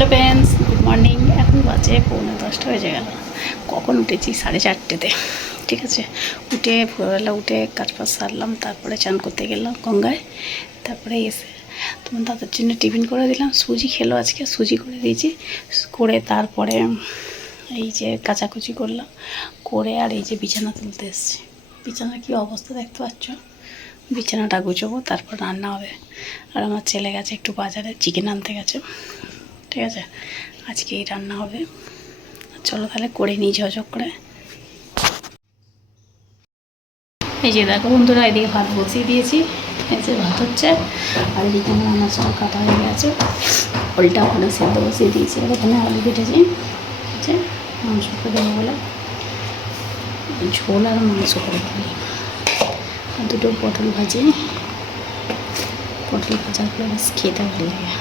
Hello friends, good morning. এখন বাজে 9:45 হয়ে গেল। কখন উঠেছি? 4:30-তে। ঠিক আছে, উঠে ভোরবেলা উঠে কাজ ফাজ সারলাম, তারপরে চান করতে গেলাম গঙ্গায়। তারপরে এসে তোমার দাদার জন্য টিফিন করে দিলাম। সুজি খেলো, আজকে সুজি করে দিয়েছি। করে তারপরে এই যে কাচাকুচি করলাম, করে আর এই যে বিছানা তুলতে এসেছি। বিছানার কী অবস্থা দেখতে পাচ্ছ। বিছানাটা গুছাবো, তারপর রান্না হবে। আর আমার ছেলে গেছে একটু বাজারে, চিকেন আনতে গেছে। ঠিক আছে, আজকে এই রান্না হবে। চলো তাহলে করে নিই ঝকঝক করে। এই যে দেখো বন্ধুরা, এদিকে ভাত বসিয়ে দিয়েছি। এই যে ভাত হচ্ছে, আর এদিকে আমার মাছটা কাটা হয়ে গেছে। ওলটা ওখানে সেদ্ধ বসিয়ে দিয়েছি, আর ওখানে আলু কেটেছি। যে মাংস করে দেবো বলে ঝোল আর মাংস করে ফেলি। আর দুটো পটল ভাজি, পটল ভাজার পরে বেশ খেতে ভালো লাগে।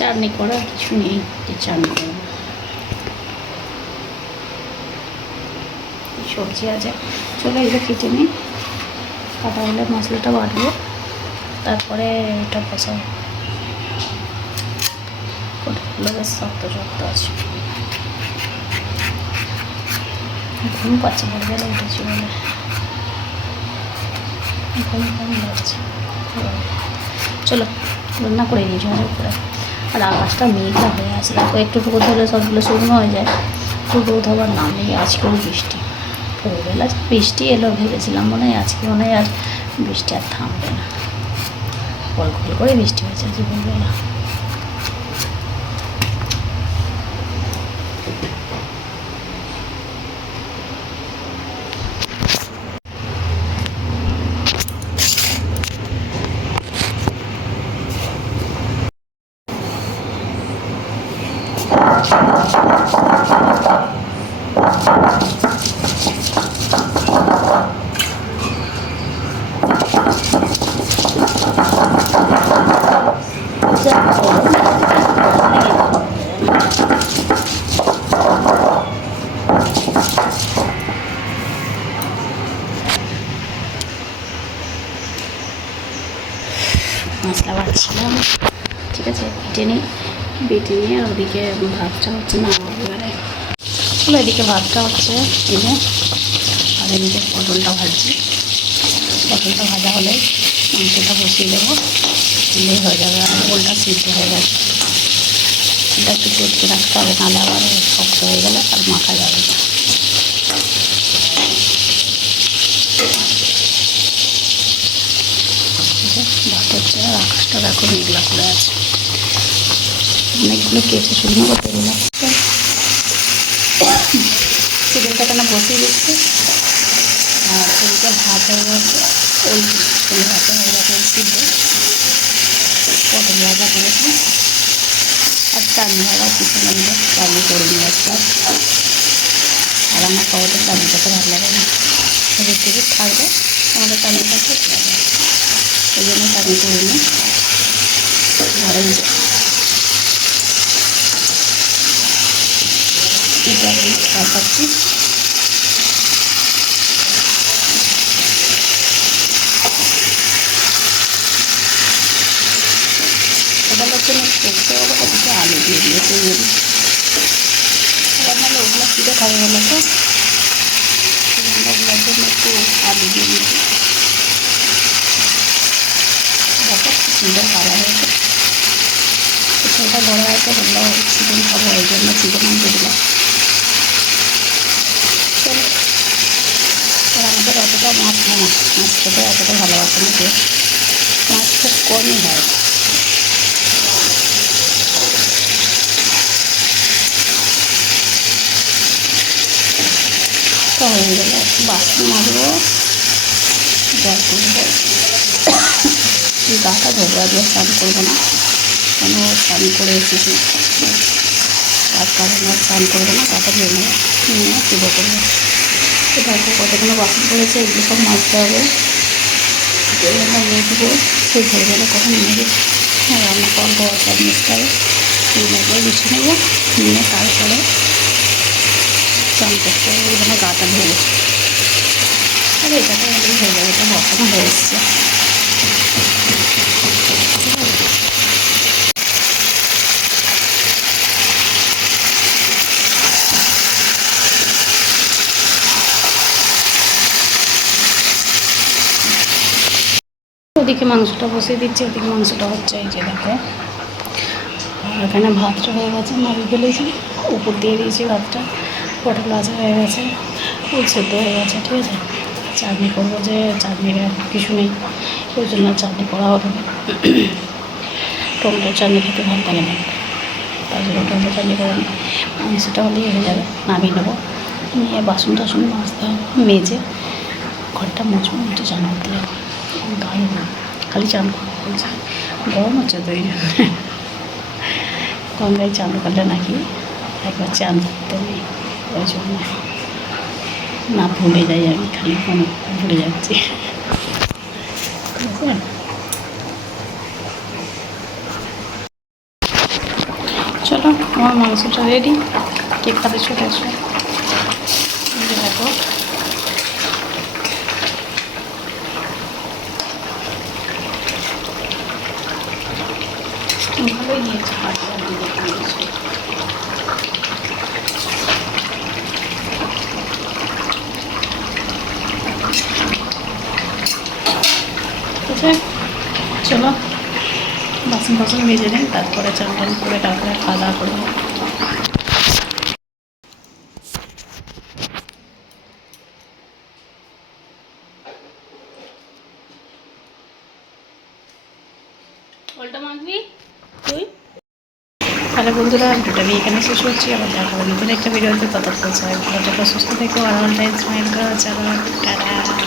চাটনি করার কিছু নেই, যে চাটনি করবো। সবজি আছে, চলো এগুলো কেটে নিই। কাটা হলে মশলাটা বাটবো, তারপরে এটা বসাবো। কতগুলো বেশ শক্ত শক্ত আছে। ঘুম পাচ্ছে, ভোরবেলা উঠেছি বলে ঘুম লাগছে। চলো রান্না করে নিই ঝড় করে। আর আকাশটা মেঘলা হয়ে আছে, দেখো একটু রোদ হলে সবগুলো শুকনো হয়ে যায়। একটু রোদ হবার নাম নেই। আজকেও বৃষ্টি, ভোরবেলা বৃষ্টি এলো ভেবেছিলাম, মনে হয় আজকে মনে হয় আর বৃষ্টি আর থামবে না। কল কল করে বৃষ্টি হয়েছে আজকে ভোরবেলা। মশলা বাটছিলাম, ঠিক আছে, বেটে নিয়ে আর ওদিকে ভাতটা হচ্ছে না এবারে। চলো এদিকে ভাতটা হচ্ছে এই যে, আর এদিকে পটলটা ভাজছি। পটলটা ভাজা হলে মাংসটা বসিয়ে দেবো, দিলেই হয়ে যাবে। আর পটলটা সিদ্ধ হয়ে গেছে। এটা একটু চটকে রাখতে হবে, নাহলে আবার শক্ত হয়ে গেলে আর মাখা যাবে না। ভাত হচ্ছে, আর আকাশটা দেখো মেঘলা করে আছে। অনেকগুলো কেটে শুকনো করতে দিলাম। চিকেনটা কেন বসিয়ে দিচ্ছি। আর ওইটা ভাত হয়ে গেছে, ওই ভাতে হয়ে গেছে সিদ্ধ। পটল ভাজা করেছি, আর চাটনি ভাজা কিছু লাগবে, চাটনি করে নিয়ে আসলাম। আর আমার খাওয়াতে চাটনিটা তো ভালো লাগে না, রেসিপি থাকবে আমাদের চাটনিটা খুব লাগে, ওই জন্য চাটনি করে নিই। আর এই এটা আমি খাচ্ছি। ওগুলোর জন্য করতে হবে, ওদিকে আলু দিয়ে দিয়েছে। এবার নাহলে ওগুলো কীরে খাবে বলো তো, ওগুলোর জন্য একটু আলু দিয়ে দিয়েছি। দেখো খুব সুন্দর কালার হয়েছে। সেটা বড় হয়তো বললো চিকেন খাবো, ওই জন্য চিকেন আনতে দিলাম। চলো, আর আমাদের অতটা মাছ হয় না, মাছ খেতে অতটা ভালোবাসে না, যে মাছ খুব কমই হয়। তো হয়ে গেল, বাসন মাজবো, জল তুলবো। গাটা ধোবো, আজকে স্নান করবো না, কেন স্নান করে এসেছি, তার কারণে স্নান করবো না, গাটা ধুয়ে নেবো, নিয়ে পুজো করবো। তো দেখো কতগুলো বাসন করেছে, এগুলো সব মাজতে হবে। এগুলো মুছবো, সেই ভোরবেলা কখন মেরে রান্না করবো, সব মুছতে হবে। এগুলো বিছিয়ে নেবো, নিয়ে তারপরে স্নান করতে হবে। এখানে গাটা ধুবো, আর এটা তো হয়ে যাবে, এটা বসানো হয়ে এসছে। ওদিকে মাংসটা বসিয়ে দিচ্ছি, ওদিকে মাংসটা হচ্ছে, এই যে দেখো। আর এখানে ভাতটা হয়ে গেছে, নাড়ি ফেলেছি, উপর দিয়ে দিয়েছি ভাতটা। পটল ভাজা হয়ে গেছে, ফুল সেদ্ধ হয়ে গেছে, ঠিক আছে। চাটনি করবো, যে চাটনির কিছু নেই, ওই জন্য চাটনি করা হবে না। টমেটোর চাটনি খেতে ভালো লাগে না, তার জন্য টমেটো চাটনি করে নিই। মাংসটা হলেই হয়ে যাবে, নামিয়ে নেবো। নিয়ে বাসন টাসন মাজতে হবে, মেজে ঘরটা মুছবো, মুছে চান করতে যাবো। গায়ে খালি চান করতে বলছে, গরম হচ্ছে তো এই জন্য। গঙ্গায় চান করলে নাকি একবার চান করতে নেই, ওই জন্য না ভুলে যাই আমি, খালি কোনো ভুলে যাচ্ছি, ঠিক আছে। চলো, আমার মাংসটা রেডি, কেক কাটে চলে আসবে। দেখো ভালোই নিয়েছে, ঠিক আছে। চলো, বাসন বাসন মেজে নিই, তারপরে চান টান করে তারপরে খাওয়া দাওয়া করবো। উল্টা মাখবি তুই। তাহলে বন্ধুরা, ভিডিওটা আমি এখানে শেষ করছি, আবার দেখা হবে নতুন একটা ভিডিওতে। ততক্ষণ সবাই ভালো থেকো, সুস্থ থেকো, আর অল টাইম স্মাইল করো। চলো, টাটা।